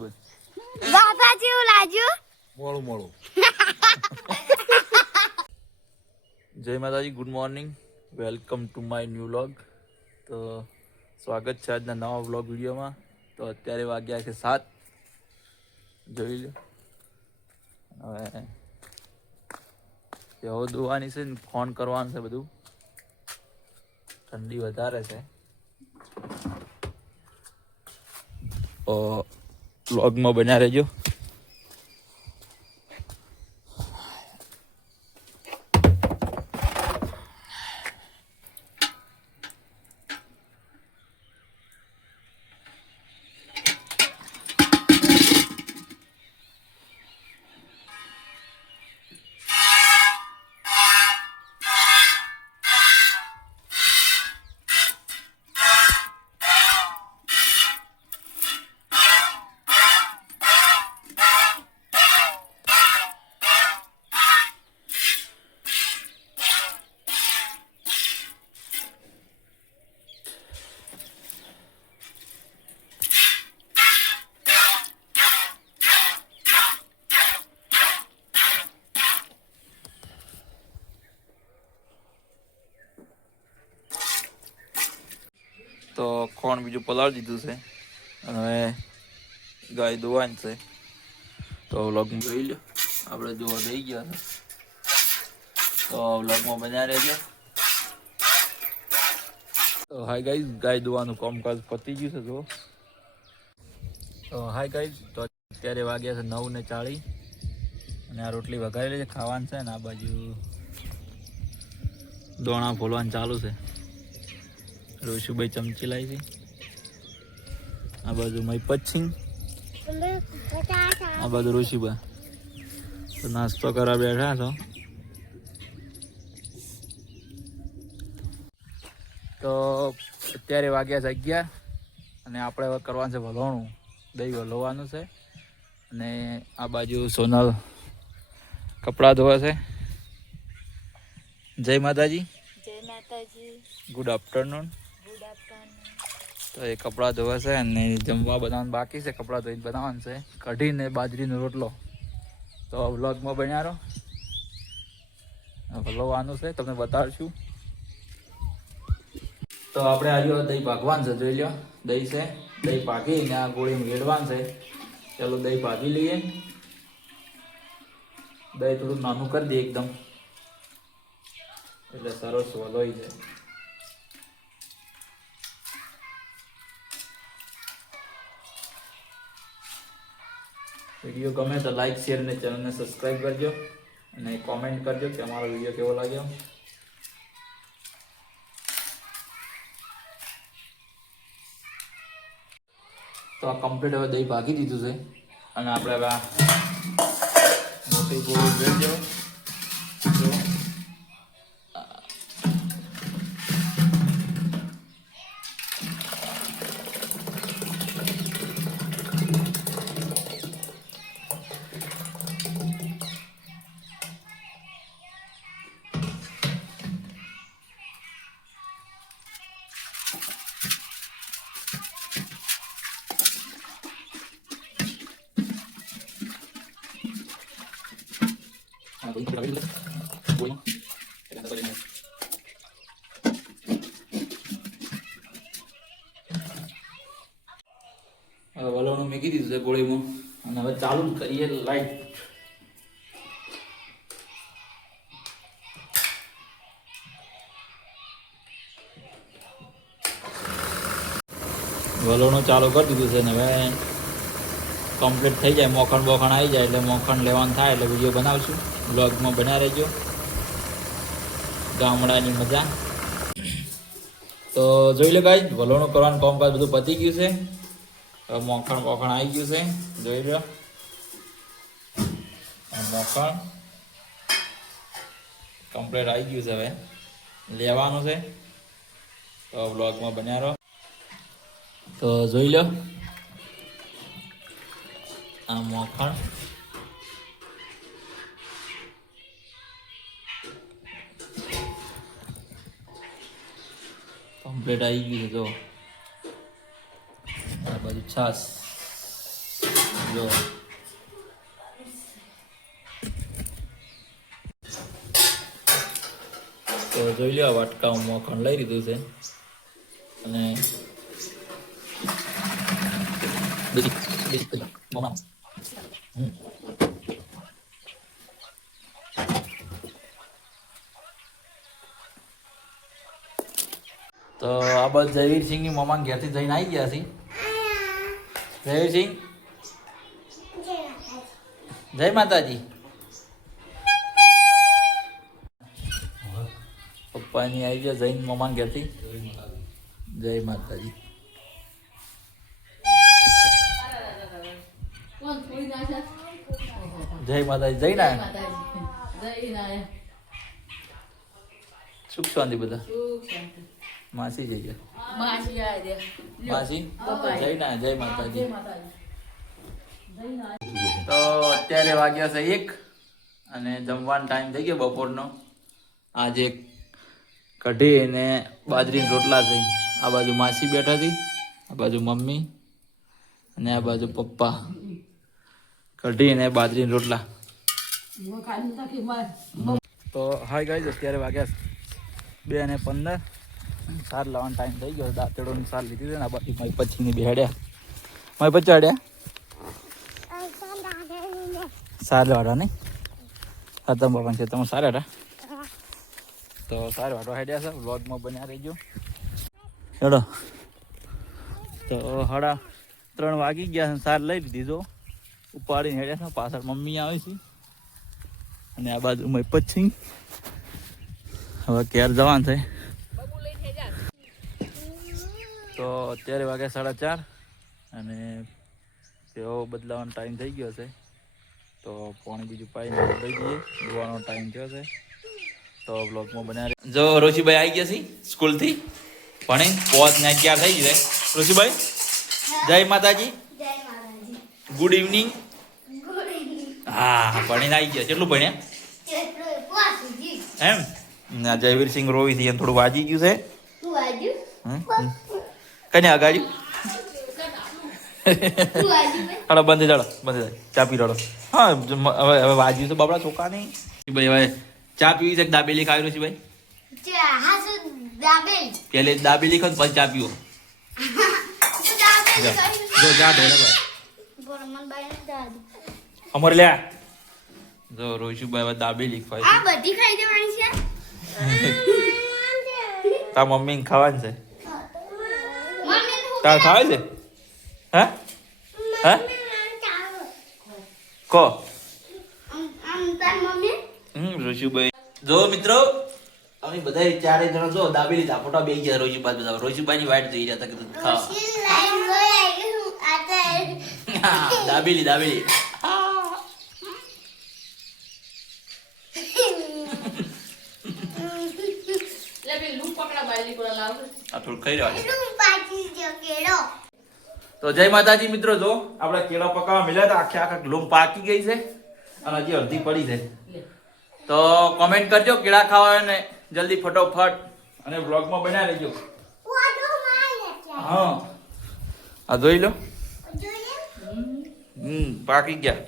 બોલ બાપા જેવું લાગ્યું. મોળું મોળું. જય માતાજી, good morning, welcome to my new vlog. તો સ્વાગત છે આજના નવા વ્લોગ વિડીયોમાં. તો અત્યારે વાગ્યા છે 7. જોઈ લો હવે એવો દોવાની છે ને ફોન કરવાનું છે બધું. ઠંડી વધારે છે તો વ્લોગમાં બન્યા રહેજો. તો કોણ બીજું પલાળી દીધું છે અને હવે ગાય દોવાની છે. તો વ્લોગમાં જોઈ લો, આપણે જોવા દઈ ગયા છે તો વ્લોગમાં બન્યા રહેજો. તો હાય ગાઈઝ, ગાય દોવાનું કામકાજ પતી ગયું છે. તો હાય ગાઈઝ, તો અત્યારે વાગ્યા છે 9:40 અને આ રોટલી વઘારેલી છે, ખાવાનું છે. ને આ બાજુ દોણા ફોલવાનું ચાલુ છે. રોશુભાઈ ચમચી લાવી છે, આ બાજુ મય પચ્છી, આ બાજુ રોશીબા તો નાસ્તો કરવા બેઠા છો. તો અત્યારે વાગ્યા છે 11 અને આપણે હવે કરવાનું છે વલોણું. દહીં વલોવાનું છે અને આ બાજુ સોનલ કપડાં ધોવે છે. જય માતાજી. જય માતાજી. Good afternoon. Good afternoon. તો એ કપડાં ધોવે છે અને જમવા બનાવવાનું બાકી છે. કપડાં ધોઈને બનાવવાનું છે કઢીને બાજરીનો રોટલો. તો વ્લોગમાં બન્યા રહો, વલોવાનું છે, તમને બતાડશું. તો આપણે આજે દહીં પાકવાનું છે, જોઈ લો. દહીં છે, દહીં પાકીને આ ગોળી મેળવાનું છે. ચાલો દહીં પાકી લઈએ. દહીં થોડું નાનું કરી દઈએ એકદમ, એટલે સરસ વલોઈ જાય. વિડીયો ગમે તો લાઈક, શેર અને ચેનલને સબસ્ક્રાઈબ કરજો અને કોમેન્ટ કરજો કે અમારો વિડીયો કેવો લાગ્યો. તો આ કમ્પ્લીટ હવે દહીં ભાગી દીધું છે અને આપણે હવે મોટી ગોળી જોઈ જો. વલોણું મૂકી દીધું છે ગોળીમાં અને હવે ચાલુ કરીએ લાઈટ. વલોણું ચાલુ કરી દીધું છે ને હવે કમ્પ્લીટ થઈ જાય, મોખણ બોખણ આવી જાય એટલે મોખણ લેવાનું થાય એટલે વિડીયો બનાવશું. બ્લોગમાં બન્યા રહેજો. ગામડાની મજા. તો જોઈ લો ગાઈસ, વલોણું કરવાનું કામકાજ બધું પતી ગયું છે. હવે મોખણ બોખણ આવી ગયું છે, જોઈ લો. મોખણ કમ્પ્લીટ આવી ગયું છે, હવે લેવાનું છે. તો બ્લોગમાં બન્યા રહો. તો જોઈ લો આ મોખણ કમ્પ્લીટ આવી ગયું છે. તો આ બાજુ છાસ જો તો જોઈ લો વાટકામાં મોખણ લઈ લીધું છે અને તો આ બસ જયવીરસિંહની મમ્મા ઘેરથી જઈને આવી ગયા છે. જયવીરસિંહ જય માતાજી. પપ્પાની આવી ગયા જૈન મમ્મા ઘેરથી. જય માતાજી. જય માતાજી. જય ના સુખ શાંતિ બધા. માસી જઈ ગયા. માસી જય ના જય માતાજી. તો અત્યારે વાગ્યા છે 1 અને જમવાનો ટાઈમ થઈ ગયો બપોરનો. આજે કઢી ને બાજરીના રોટલા છે. આ બાજુ માસી બેઠા હતી, આ બાજુ મમ્મી અને આ બાજુ પપ્પા. કઢી ને બાજરીના રોટલા. તો હાય ગાઈઝ, અત્યારે વાગ્યા 2:15. સાર લાવવાનો ટાઈમ થઈ ગયો. દાંતેડોની સાર લીધી છે ને આ બાજુ મારી પછીની બેહાડ્યા. મારી પછી હાડ્યા સાર વાળા નહીં તમ બાપા છે તમે સારા હતા. તો સારા વાટો હાડ્યા છે. વ્લોગમાં બન્યા રહેજો. ચલો તો 3:30 વાગી ગયા છે. સાર લઈ લીધી જો ઉપાડીને હેડ્યા છે. પાછળ મમ્મી આવે છે અને આ બાજુ મેં પછી હવે ક્યારે જવાનું છે. તો અત્યારે વાગ્યા 4:30 અને તેઓ બદલાવાનો ટાઈમ થઈ ગયો છે. તો પાણી બીજું પાઈને લઈ જઈએ. જોવાનો ટાઈમ થયો છે. તો બ્લોગમાં બનાવી જો રોશીભાઈ આવી ગયા છે સ્કૂલથી ભણી પહોંચ ને ક્યાં થઈ ગઈ છે. રોશીભાઈ જય માતાજી. Good evening. હા ભણીને આવી ગયા. કેટલું ભણ્યા એમ? ના જયવીરસિંહ રોવી થી થોડું વાજી ગયું છે. કને આગાડ્યું હાલો બંધ ચાલો બંધ થાય. ચા પી રડો. હા હવે વાજ્યું તો બાબડા છોકરા નહીં. ભાઈ હવે ચા પીવી છે. દાબેલી ખાવી રહ્યું છે ભાઈ. પેલે દાબેલી ખાવ પછી ચા પીવો. જો ચા ઢોળે ભાઈ અમારે લ્યા. જો રોશુભાઈ હવે દાબેલી ખાય બધી ખાઈ દેવાની છે. તાર મમ્મી ખાવાનું છે. તાર ખાવે છે? હા હા કો રોશુભાઈ. જો મિત્રો અમે બધા 4 જણા જો દાબેલી ધાપોટા બે ગયા. રોશુભાઈ બધા રોશુભાઈ ની વાઈટ જોઈ રહ્યા હતા કે ખાવા દાબેલી દાબેલી. તો જય માતાજી મિત્રો. જો આપણે કેળા પકાવવા મળ્યા હતા. આખા લૂમ પાકી ગઈ છે અને હજી અડધી પડી છે. તો કોમેન્ટ કરજો કેળા ખાવા ને જલ્દી ફટોફટ અને બ્લોગમાં બનાવી લેજો. હા આ જોઈ લો. પાકી ગયા.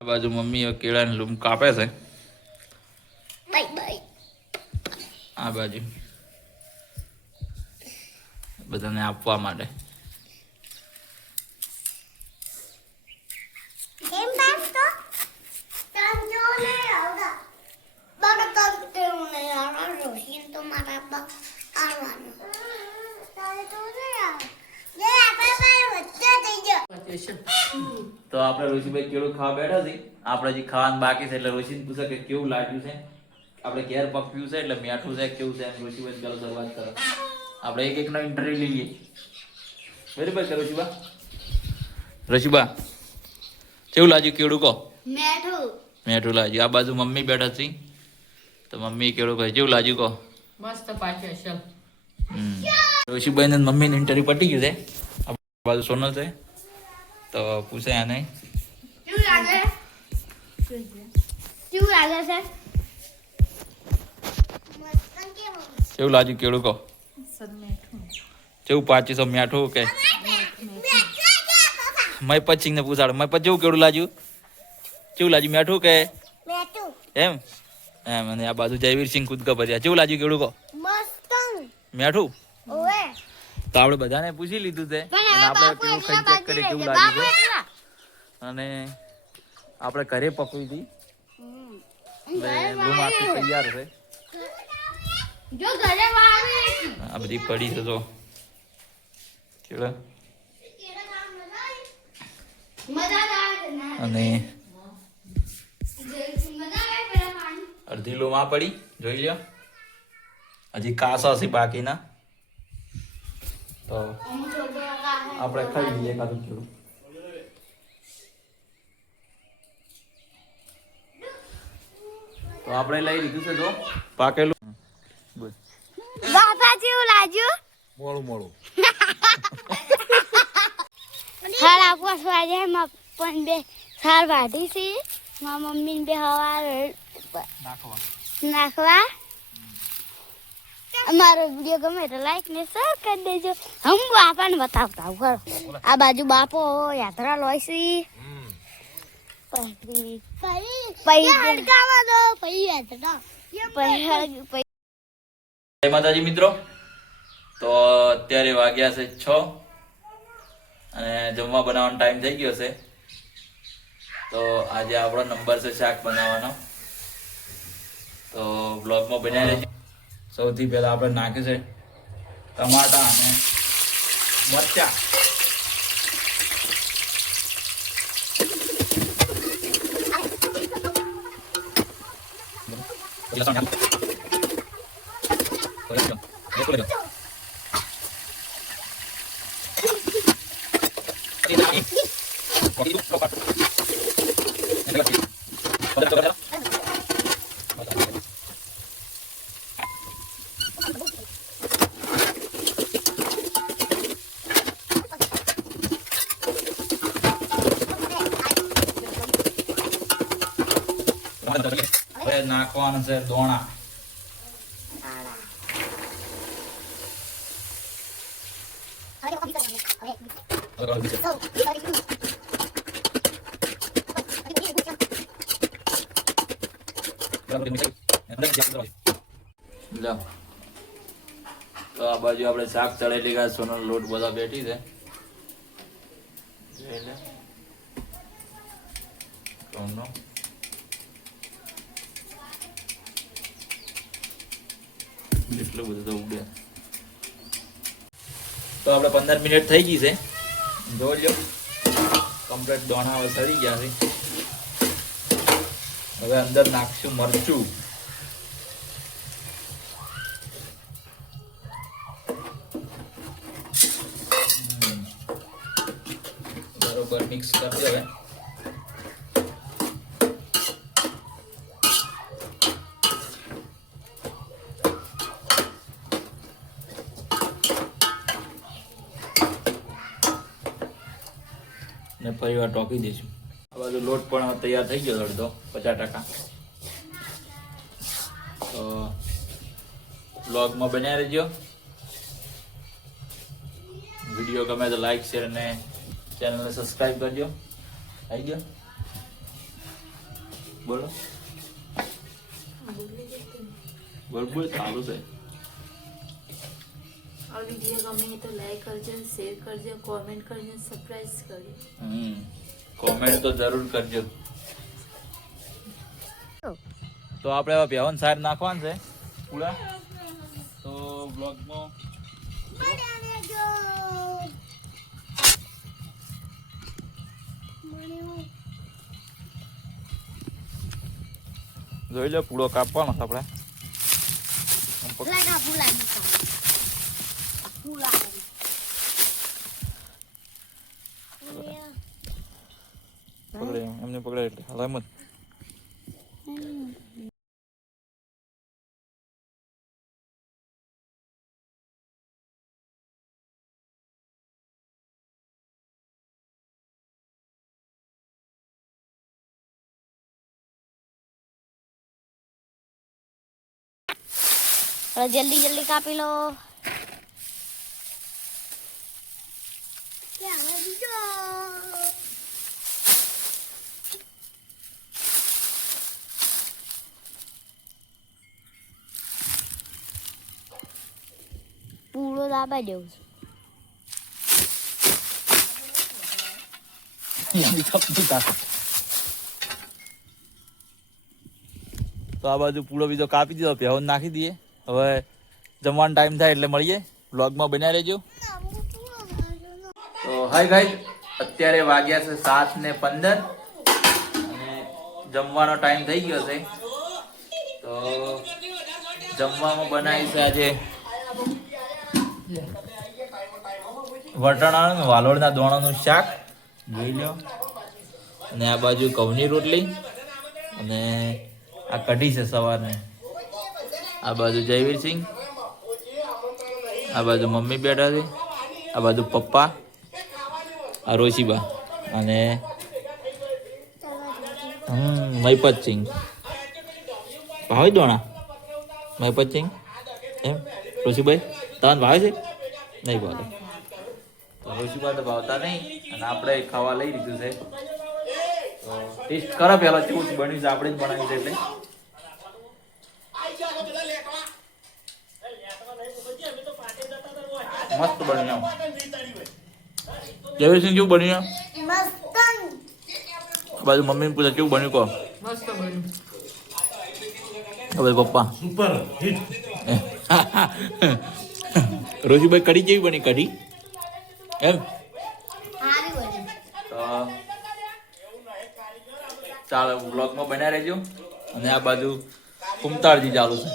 આ બાજુ મમ્મી કેળાની લૂમ કાપે છે. આ બાજુ બધાને આપવા માટે. તો આપણે રોશીભાઈ કેળું ખાવા બેઠા છીએ. આપણે હજી ખાવાનું બાકી છે એટલે રોશીને પૂછે કે કેવું લાગ્યું છે. આપણે ઘેર પક્યું છે એટલે મીઠું છે કેવું છે. રોશીભાઈ ચાલો શરૂઆત કરો. આપણે એક નો ઇન્ટરવ્યુ લઈએ. બરાબર છે રોશીબા? રોશીબા કેવું લાગ્યું કેળું કહો? મેઠું લાગ્યું. આ બાજુ મમ્મી બેઠા છે તો મમ્મી કેળું કહે કેવું લાગ્યું કહો? મસ્ત પાક્યો છે. રોશીભાઈ ને મમ્મી ને ઇન્ટરવ્યુ પટી ગયું છે. આ બાજુ સોનલ છે તો પૂછે આને કેવું લાગે છે? કેવું લાગ્યું કેળું કહો? કેવું પાચ્યું છે? મીઠું કે મયપત સિંહ ને પૂછાડો. મયપત જેવું કેવડું લાગ્યું? કેવું લાગ્યું? મેઠું કે બેઠું એમ એમ? અને આ બાજુ જયવીર સિંહ કૂદકા ભર્યા. કેવું લાગ્યું? કેવડું કહો? મસ્ત મેઠું. ઓવે તો આપણે બધાને પૂછી લીધું છે પણ અને હવે આપણે બાપુ પેલું એકલા ખાઈ ચેક બાકી કરીએ કેવું રહેશે. લાગ્યું બાપુ છે. એકલા અને આપણે ઘરે પકવી હતી એટલે ઘરે રૂમ આખી વાળી. તૈયાર છે. જો ઘરે વાળી. આ બધી પડી છે તો કેવડા મજા આવે ના અને મજા આવે પેલા પાણી અડધી લોમ આ પડી જોઈ લ્યો. હજી કાસા છે બાકીના તો અમુક છોટો કાકા આપણે ખાઈ લઈએ એકાદું કેવું. તો આપણે લઈ લીધું છે જો પાકેલું. બોલ. બાપા જેવું લાગ્યું મોળું મોળું. સાડા 5 વાગે માં પણ બે સાર વાઢી છે મારા મમ્મી ને બે હવા નાખવા નાખવા. અમારો વિડીયો ગમે તો લાઈક ને શેર કરી દેજો. હું બાપાને બતાવતા આવું કરો. આ બાજુ બાપો યાત્રા લોય છે જય માતાજી મિત્રો. તો અત્યારે વાગ્યા છે 6 અને જમવા બનાવવાનો ટાઈમ થઈ ગયો છે. તો આજે આપણો નંબર છે શાક બનાવવાનો. તો બ્લોગમાં બનાવી લેજો. સૌથી પહેલા આપણે નાખ્યું છે ટમાટા અને મરચા. હવે નાખવાનું છે દોણા. લો તો આ બાજુ આપણે શાક ચડેલી ગયા સોનો લોટ બધા બેઠી છે. જોઈ લે ઘઉંનો. એટલું બધું તો ઉડે. તો આપણે 15 મિનિટ થઈ ગઈ છે. જોઈ લો કમ્પ્લીટ દોણા હવે સડી ગયા છે. હવે અંદર નાખશું મરચું. બરોબર મિક્સ કરજો હવે. ને ફરી વાર ટોકી દઈશું. આ બાજુ લોટ પણ તૈયાર થઈ ગયો અડધો 50%. તો બ્લોગમાં બન્યા રહેજો. વિડીયો ગમે તો લાઈક શેર અને ચેનલને સબસ્ક્રાઈબ કરજો. આવી ગયો બોલો બોલ બોલ ચાલુ છે. આ વિડીયો ગમે તો લાઈક કરજો, શેર કરજો, કોમેન્ટ કરજો, સબસ્ક્રાઇબ કરજો. કોમેન્ટ તો જરૂર કરજો. તો આપણે હવે ભેવન સાર નાખવાનું છે પૂરા. તો બ્લોગમાં જોઈ લો પૂળો કાપવાનો છે આપણે. પકડે એમને પકડે એટલે હલામત. જલ્દી જલ્દી કાપી લો. આબા જવું છું. તો આ બાજુ પૂળો બીજો કાપી દીધો, ભેહો નાખી દઈએ. હવે જમવાનો ટાઈમ થાય એટલે મળીએ, વ્લોગમાં બન્યા રહેજો. તો હાય ગાઈસ, અત્યારે વાગ્યા છે 7:15 અને જમવાનો ટાઈમ થઈ ગયો છે. તો જમવામાં બનાવી છે આજે વટાણાનું વાલોડના દોણાનું શાક જોઈ લો, અને આ બાજુ ઘઉંની રોટલી, અને આ કઢી છે સવારની. આ બાજુ જયવીરસિંહ, આ બાજુ મમ્મી બેઠા છે, આ બાજુ પપ્પા, આ રોશીબા અને મહિપતસિંહ. ભાવે દોણા મહિપતસિંહ? એમ રોશીભાઈ તમને ભાવે છે? નહીં ભાવે. તો રોશીબા તો ભાવતા નહીં, અને આપણે ખાવા લઈ લીધું છે. તો ટેસ્ટ કરો પહેલા કેવું બન્યું છે, આપણે જ બનાવ્યું છે એટલે. મસ્ત બન્યું. જયવીરસિંહ કેવું બન્યું? બાજુ મમ્મી પૂછે કેવું બન્યું કહો. મસ્ત બન્યું. હવે પપ્પા રોશીભાઈ કઢી કેવી બની? કઢી એમ? તો ચાલો બ્લોગમાં બન્યા રહેજો. અને આ બાજુ કુમતાળજી ચાલુ છે,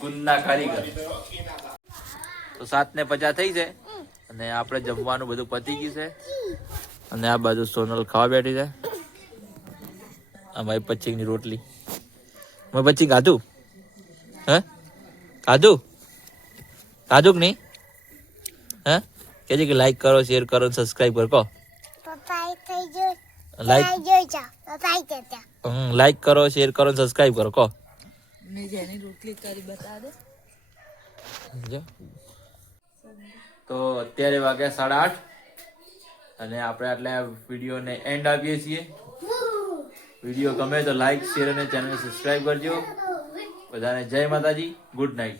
ગુંદના કારીગર. તો 7:50 થઈ છે અને આપણે જમવાનું બધું પતી ગયું છે. અને આ બાજુ સોનલ ખાવા બેઠી છે. અમારી પચીની રોટલી. મેં પછી ખાધું? હે ખાધું? ખાધું કે નહીં? હે કહેજે કે લાઈક કરો, શેર કરો, સબસ્ક્રાઈબ કરો. કહો લાઈક કરો, શેર કરો, સબસ્ક્રાઈબ કરો. કહો જેની રોટલી કરી બતા દે. તો અત્યારે વાગ્યા 8:30 અને આપણે આટલા વિડીયોને એન્ડ આપીએ છીએ. વિડીયો ગમે તો લાઈક, શેર અને ચેનલને સબસ્ક્રાઈબ કરજો. બધાને જય માતાજી, ગુડ નાઇટ.